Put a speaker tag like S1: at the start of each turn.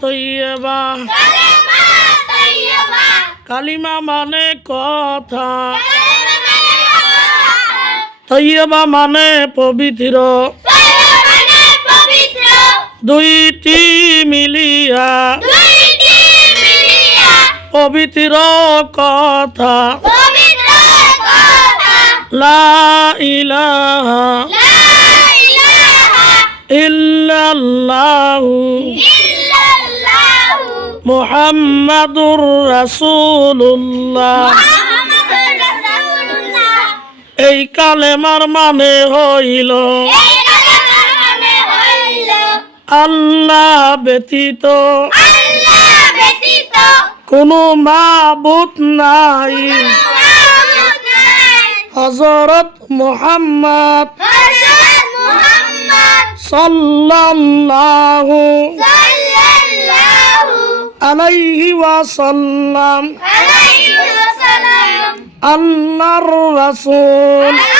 S1: তৈয়বা
S2: কালেমা
S1: মানে কথা।
S2: মানে
S1: তৈয়বা মানে পবিত্র। দুইটি মিলিয়া। পবিত্র কথা। লা ইলাহা ইল্লাল্লাহু। মুহাম্মাদুর রাসূলুল্লাহ। এই কালেমার মানে হইল
S2: মানে
S1: আল্লাহ ব্যতীত। কোনো মাবুদ নাই। হযরত মুহাম্মদ। সাল্লাল্লাহু
S2: সাল্লাল্লাহু
S1: আলাইহি ওয়াসাল্লাম।
S2: আলাইহি ওয়াসাল্লাম।
S1: আল্লাহর রাসূল।